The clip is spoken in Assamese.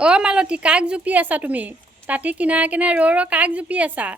অ' মালতী কাক জুপি আছা তুমি? তাঁতি কিনাৰে কিনাৰে কাক জুপি আছা?